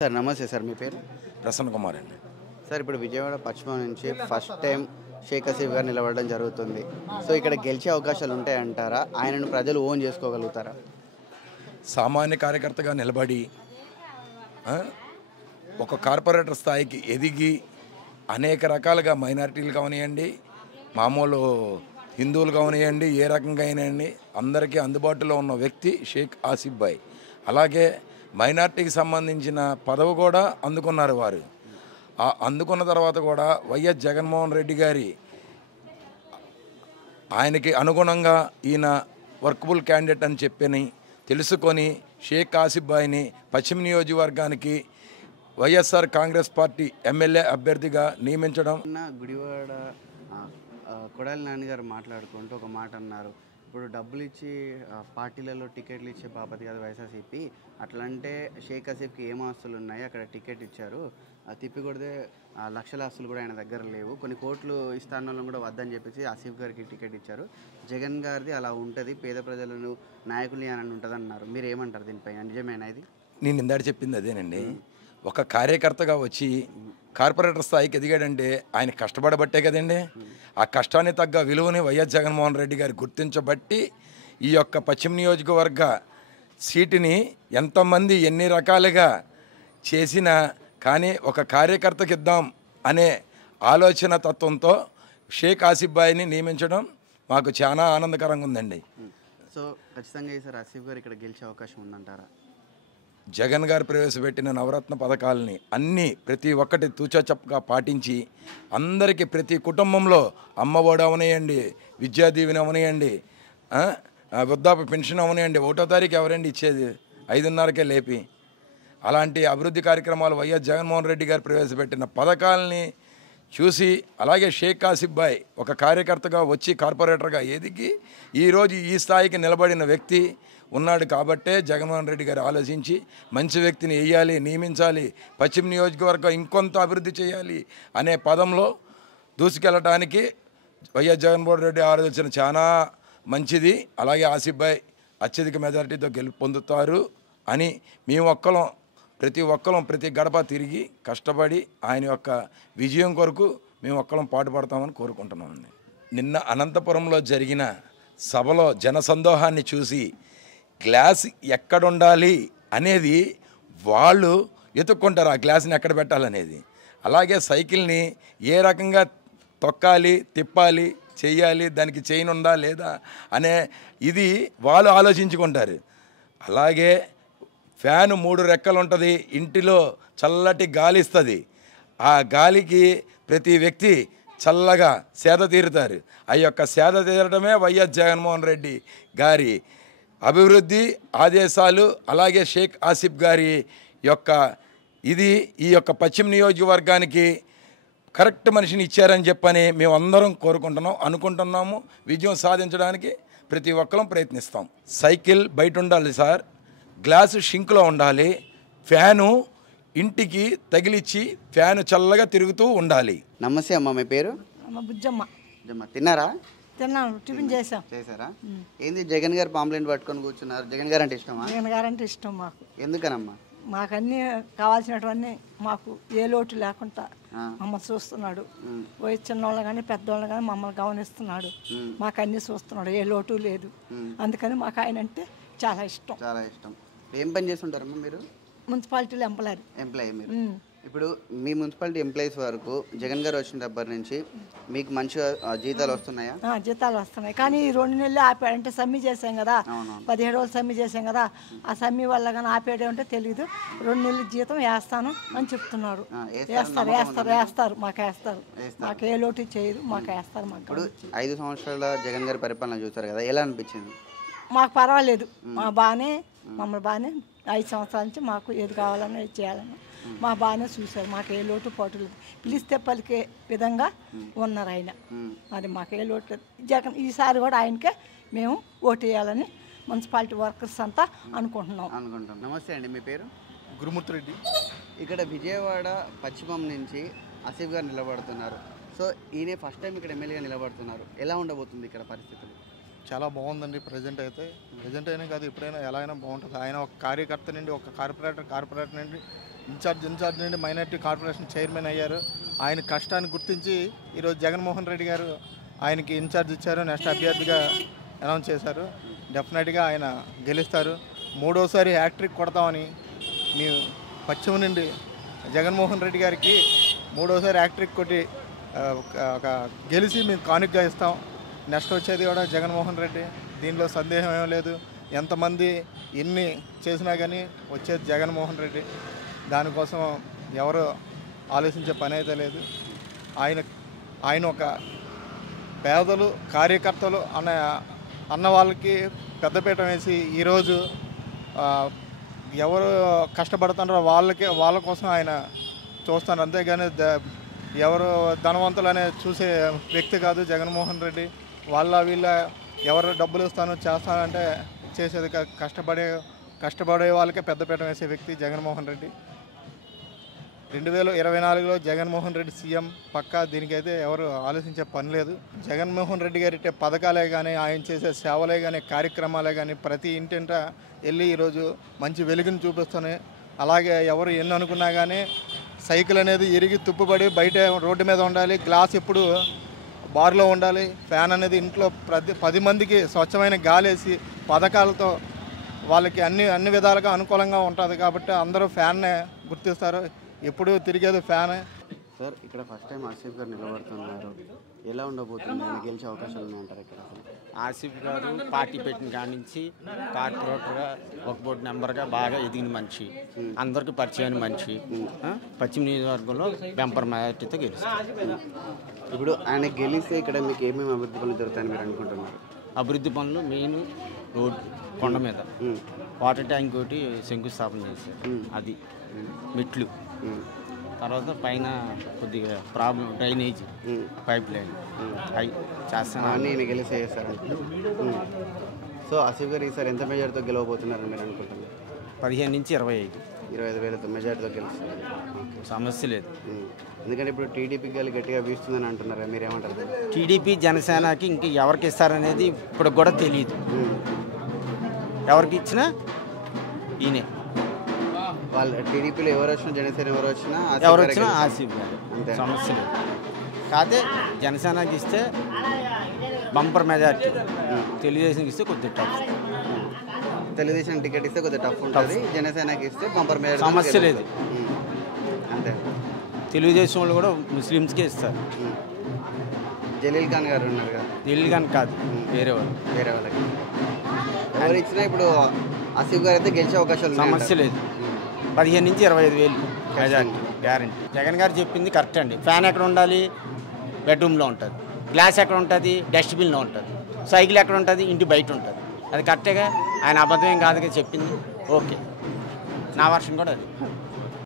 Sir నమస్తే sir. మీ పేరు? ప్రసన్న కుమార్ అండి. సార్ ఇప్పుడు విజయవాడ పశ్చిమ నుంచి ఫస్ట్ టైం షేక్ హసీఫ్ గారు నిలబడడం జరుగుతుంది. సో ఇక్కడ గెలిచే అవకాశాలు ఉంటాయంటారా? ఆయనను ప్రజలు ఓన్ చేసుకోగలుగుతారా? సామాన్య కార్యకర్తగా నిలబడి ఒక కార్పొరేటర్ స్థాయికి ఎదిగి అనేక రకాలుగా మైనారిటీలు కావనివ్వండి, మామూలు హిందువులు కావనివ్వండి, ఏ రకంగా అయినాయండి అందరికీ అందుబాటులో ఉన్న వ్యక్తి షేక్ ఆసిఫ్ భాయ్. అలాగే మైనార్టీకి సంబంధించిన పదవి కూడా అందుకున్నారు వారు. అందుకున్న తర్వాత కూడా వైఎస్ జగన్మోహన్ రెడ్డి గారి ఆయనకి అనుగుణంగా ఈయన వర్కబుల్ క్యాండిడేట్ అని చెప్పని తెలుసుకొని షేక్ ఆసిఫ్ భాయ్ని పశ్చిమ నియోజకవర్గానికి వైఎస్ఆర్ కాంగ్రెస్ పార్టీ ఎమ్మెల్యే అభ్యర్థిగా నియమించడం. గుడివాడ కొడాలి నాన్నగారు మాట్లాడుకుంటూ ఒక మాట అన్నారు. ఇప్పుడు డబ్బులు ఇచ్చి పార్టీలలో టికెట్లు ఇచ్చే బాపతి కాదు వైఎస్ఆర్సీపీ, అట్లంటే షేక్ హసీఫ్కి ఏం ఆస్తులు ఉన్నాయి, అక్కడ టికెట్ ఇచ్చారు, తిప్పి కొడితే లక్షల ఆస్తులు కూడా ఆయన దగ్గర లేవు, కొన్ని కోట్లు ఇస్తాను కూడా వద్దని చెప్పేసి ఆసిఫ్ గారికి టికెట్ ఇచ్చారు. జగన్ గారిది అలా ఉంటుంది, పేద ప్రజలను నాయకుల్ని అని ఉంటుంది అన్నారు. మీరు ఏమంటారు దీనిపైన? నిజమేనా ఇది? నేను ఇందాక చెప్పింది అదేనండి. ఒక కార్యకర్తగా వచ్చి కార్పొరేటర్ స్థాయికి ఎదిగాడంటే ఆయన కష్టపడబట్టే కదండి. ఆ కష్టాన్ని తగ్గ విలువని వైఎస్ జగన్మోహన్ రెడ్డి గారు గుర్తించబట్టి ఈ యొక్క పశ్చిమ నియోజకవర్గ సీటుని ఎంతమంది ఎన్ని రకాలుగా చేసినా కానీ ఒక కార్యకర్తకి ఇద్దాం అనే ఆలోచన తత్వంతో షేక్ ఆసిఫ్ భాయ్ని నియమించడం మాకు చాలా ఆనందకరంగా ఉందండి. సో ఖచ్చితంగా ఈసారి ఆసిఫ్ గారు ఇక్కడ గెలిచే అవకాశం ఉందంటారా? జగన్ గారు ప్రవేశపెట్టిన నవరత్న పథకాలని అన్నీ ప్రతి ఒక్కటి తూచా పాటించి అందరికీ ప్రతి కుటుంబంలో అమ్మఒడి అవనియండి, విద్యా దీవెన అవనియండి, వృద్ధాప్య పెన్షన్ అవనియండి, 1వ తారీఖు ఎవరండి ఇచ్చేది? 5:30కే లేపి అలాంటి అభివృద్ధి కార్యక్రమాలు వైఎస్ జగన్మోహన్ రెడ్డి గారు ప్రవేశపెట్టిన పథకాలని చూసి అలాగే షేక్ ఆసిఫ్ భాయ్ ఒక కార్యకర్తగా వచ్చి కార్పొరేటర్గా ఎదిగి ఈరోజు ఈ స్థాయికి నిలబడిన వ్యక్తి ఉన్నాడు కాబట్టే జగన్మోహన్ రెడ్డి గారు ఆలోచించి మంచి వ్యక్తిని వేయాలి, నియమించాలి, పశ్చిమ నియోజకవర్గం ఇంకొంత అభివృద్ధి చేయాలి అనే పదంలో దూసుకెళ్ళటానికి వైఎస్ జగన్మోహన్ రెడ్డి ఆలోచన చాలా మంచిది. అలాగే ఆసిఫ్ భాయ్ అత్యధిక మెజారిటీతో పొందుతారు అని మేము ప్రతి గడప తిరిగి కష్టపడి ఆయన యొక్క విజయం కొరకు మేము పాటుపడతామని కోరుకుంటున్నామండి. నిన్న అనంతపురంలో జరిగిన సభలో జనసందోహాన్ని చూసి గ్లాస్ ఎక్కడుండాలి అనేది వాళ్ళు ఎత్తుక్కుంటారు, ఆ గ్లాస్ని ఎక్కడ పెట్టాలనేది. అలాగే సైకిల్ని ఏ రకంగా తొక్కాలి, తిప్పాలి, చెయ్యాలి, దానికి చైన్ ఉందా లేదా అనే ఇది వాళ్ళు ఆలోచించుకుంటారు. అలాగే ఫ్యాను 3 రెక్కలు ఉంటుంది, ఇంటిలో చల్లటి గాలి ఇస్తుంది. ఆ గాలికి ప్రతి వ్యక్తి చల్లగా సేద తీరుతారు. ఆ యొక్క సేద తీరడమే వైఎస్ జగన్మోహన్ రెడ్డి గారి అభివృద్ధి ఆదేశాలు. అలాగే షేక్ ఆసిఫ్ గారి యొక్క ఈ యొక్క పశ్చిమ నియోజకవర్గానికి కరెక్ట్ మనిషిని ఇచ్చారని చెప్పని మేమందరం అనుకుంటున్నాము. విజయం సాధించడానికి ప్రతి ఒక్కరం ప్రయత్నిస్తాం. సైకిల్ బయట ఉండాలి సార్, గ్లాసు షింక్లో ఉండాలి, ఫ్యాను ఇంటికి తగిలిచ్చి ఫ్యాను చల్లగా తిరుగుతూ ఉండాలి. నమస్తే అమ్మ. మీ పేరు? బుజ్జమ్మ. తిన్నారా? తిన్నాను, టిఫిన్ చేశారా? ఏంది జగన్ గారు పాంప్లెంట్ పట్టుకొని కూర్చున్నారు? జగన్ గారు అంటే ఇష్టమా? జగన్ గారు అంటే ఇష్టం మాకు. ఎందుకనమ్మా? మాకు అన్నీ కావాల్సినటువన్నీ మాకు ఏ లోటు లేకుండా మమ్మల్ని చూస్తున్నాడు. వయసు చిన్నవాళ్ళు కానీ పెద్దవాళ్ళు కానీ మమ్మల్ని గమనిస్తున్నాడు. మాకు అన్నీ చూస్తున్నాడు, ఏ లోటు లేదు. అందుకని మాకు ఆయన అంటే చాలా ఇష్టం. చాలా ఇష్టం. ఏం పని చేస్తుంటారమ్మా మీరు? మున్సిపాలిటీలో ఎంప్లాయీ మీరు. ఇప్పుడు మీ మున్సిపాలిటీ ఎంప్లాయీస్ వరకు జగన్ గారు వచ్చిన దగ్గర నుంచి మీకు మంచిగా జీతాలు వస్తున్నాయా? జీతాలు వస్తున్నాయి, కానీ ఈ 2 నెలలు ఆపాడంటే సమ్మె చేసాం కదా, 17 రోజులు సమ్మె చేసాం కదా, ఆ సమ్మె వల్ల కానీ ఆపేడే ఉంటే తెలియదు. 2 నెలల జీతం వేస్తాను అని చెప్తున్నారు. వేస్తారు మాకు ఏ లోటు చేయదు, మాకు వేస్తారు. మాకు ఇప్పుడు 5 సంవత్సరాల జగన్ గారి పరిపాలన చూస్తారు కదా, ఎలా అనిపించింది? మాకు పర్వాలేదు, మమ్మల్ని బాగానే 5 సంవత్సరాల నుంచి మాకు ఏది కావాలన్నా ఏది చేయాలన్నా మా బాగానే చూశారు. మాకు ఏ లోటు పాటు లేదు, పిలిస్తే పలికే విధంగా ఉన్నారు ఆయన. అది మాకు ఏ లోటు లేదు. జగన్ ఈసారి కూడా ఆయనకే మేము ఓటు వేయాలని మున్సిపాలిటీ వర్కర్స్ అంతా అనుకుంటున్నాం. నమస్తే అండి. మీ పేరు? గురుమూర్తి రెడ్డి. ఇక్కడ విజయవాడ పశ్చిమం నుంచి ఆసిఫ్ గారు నిలబడుతున్నారు. సో ఈయన ఫస్ట్ టైం ఇక్కడ ఎమ్మెల్యేగా నిలబడుతున్నారు. ఎలా ఉండబోతుంది ఇక్కడ పరిస్థితులు? చాలా బాగుందండి. ప్రజెంట్ అయినా కాదు, ఎప్పుడైనా ఎలా అయినా బాగుంటుంది. ఆయన ఒక కార్యకర్త నుండి, ఒక కార్పొరేటర్ నుండి ఇన్ఛార్జ్ నుండి మైనార్టీ కార్పొరేషన్ చైర్మన్ అయ్యారు. ఆయన కష్టాన్ని గుర్తించి ఈరోజు జగన్మోహన్ రెడ్డి గారు ఆయనకి ఇన్ఛార్జ్ ఇచ్చారు. నెక్స్ట్ అభ్యర్థిగా అనౌన్స్ చేశారు. డెఫినెట్గా ఆయన గెలుస్తారు. మూడోసారి హ్యాట్రిక్ కొడతామని మేము పశ్చిమ నుండి జగన్మోహన్ రెడ్డి గారికి మూడోసారి హ్యాట్రిక్ కొట్టి ఒక గెలిచి మేము కానుకగా ఇస్తాం. నెక్స్ట్ వచ్చేది కూడా జగన్మోహన్ రెడ్డి, దీనిలో సందేహం ఏం లేదు. ఎంతమంది ఎన్ని చేసినా కానీ వచ్చేది జగన్మోహన్ రెడ్డి. దానికోసం ఎవరు ఆలోచించే పని అయితే లేదు. ఆయన ఒక పేదలు కార్యకర్తలు అన్న వాళ్ళకి పెద్దపీట వేసి ఈరోజు ఎవరు కష్టపడుతున్నారో వాళ్ళ కోసం ఆయన చూస్తున్నారు. అంతేగాని ఎవరు ధనవంతులు అనే చూసే వ్యక్తి కాదు జగన్మోహన్ రెడ్డి. వీళ్ళ ఎవరు డబ్బులు ఇస్తాను చేస్తానంటే చేసేది కష్టపడే వాళ్ళకే పెద్దపీట వేసే వ్యక్తి జగన్మోహన్ రెడ్డి. 2024లో జగన్మోహన్ రెడ్డి సీఎం పక్కా. దీనికైతే ఎవరు ఆలోచించే పని లేదు. జగన్మోహన్ రెడ్డి గారి పథకాలే కానీ ఆయన చేసే సేవలే కానీ కార్యక్రమాలే కానీ ప్రతి ఇంటింట వెళ్ళి ఈరోజు మంచి వెలుగుని చూపిస్తున్నాయి. అలాగే ఎవరు ఎన్ని అనుకున్నా కానీ సైకిల్ అనేది ఇరిగి తుప్పుబడి బయట రోడ్డు మీద ఉండాలి, గ్లాస్ ఎప్పుడు బార్లో ఉండాలి, ఫ్యాన్ అనేది ఇంట్లో 10 మందికి స్వచ్ఛమైన గాలేసి పథకాలతో వాళ్ళకి అన్ని విధాలుగా అనుకూలంగా ఉంటుంది. కాబట్టి అందరూ ఫ్యాన్నే గుర్తిస్తారు. ఎప్పుడు తిరిగేది ఫ్యానే. సార్, ఇక్కడ ఫస్ట్ టైం ఆసిఫ్ గారు నిలబడుతున్నారు. ఎలా ఉండబోతుంది? ఆయన గెలిచే అవకాశాలు ఉన్నాయంటారు ఇక్కడ? ఆసిఫ్ గారు పార్టీ పెట్టిన కాడి నుంచి కార్పొరేటర్గా ఒక బోర్డు మెంబర్గా బాగా ఎదిగిన మనిషి, అందరికీ పరిచయం మనిషి. పశ్చిమ నియోజకవర్గంలో బెంపర్ మెజార్టీతో గెలుస్తారు. ఇప్పుడు ఆయన గెలిస్తే ఇక్కడ మీకు ఏమేమి అభివృద్ధి పనులు జరుగుతాయని మీరు అనుకుంటున్నారు? అభివృద్ధి పనులు మెయిన్ రోడ్డు, కొండ మీద వాటర్ ట్యాంక్ ఒకటి శంకుస్థాపన చేశారు. అది మెట్లు, తర్వాత పైన కొద్దిగా ప్రాబ్లం డ్రైనేజ్ పైప్ లైన్ అవి చేస్తాను. నేను గెలిస్తే చేస్తాను. సో ఆసిఫ్ గారు ఈసారి ఎంత మెజార్టీతో గెలవబోతున్నారని మీరు అనుకుంటున్నారు? 15 నుంచి 25. 25,000 మెజార్టీతో గెలుస్తారు. సమస్య లేదు. ఎందుకంటే ఇప్పుడు టీడీపీ గట్టిగా వీస్తుందని అంటున్నారు. మీరు ఏమంటారు? టీడీపీ జనసేనకి ఇంక ఎవరికి ఇస్తారనేది ఇప్పుడు కూడా తెలియదు. ఎవరికి ఇచ్చినా ఈయనే. వాళ్ళు టీడీపీలో ఎవరు వచ్చినా, జనసేన ఎవరు వచ్చినా ఆసిఫ్ గారు, సమస్య లేదు. కాకపోతే జనసేనకి ఇస్తే బంపర్ మెజార్టీ, తెలుగుదేశంకి ఇస్తే కొద్దిగా టఫ్. తెలుగుదేశం టికెట్ ఇస్తే కొద్దిగా టఫ్ ఉంటుంది, జనసేనకి ఇస్తే బంపర్ మెజార్టీ. సమస్య లేదు. అంతే. తెలుగుదేశం వాళ్ళు కూడా ముస్లిమ్స్కే ఇస్తారు. జలీల్ ఖాన్ గారు ఉన్నారు కదా? జలీల్ ఖాన్ కాదు, వేరే వాళ్ళకి ఎవరు ఇచ్చినా ఇప్పుడు ఆసిఫ్ గారు అయితే గెలిచే అవకాశాలు. సమస్య లేదు. 15 నుంచి 25,000 మెజార్టీ గ్యారంటీ. జగన్ గారు చెప్పింది కరెక్ట్ అండి. ఫ్యాన్ ఎక్కడ ఉండాలి? బెడ్రూమ్లో ఉంటుంది. గ్లాస్ ఎక్కడ ఉంటుంది? డస్ట్బిన్లో ఉంటుంది. సైకిల్ ఎక్కడ ఉంటుంది? ఇంటి బయట ఉంటుంది. అది కరెక్టేగా. ఆయన అబద్ధం ఏం కాదుగా చెప్పింది. ఓకే, నా వర్షన్ కూడా అది.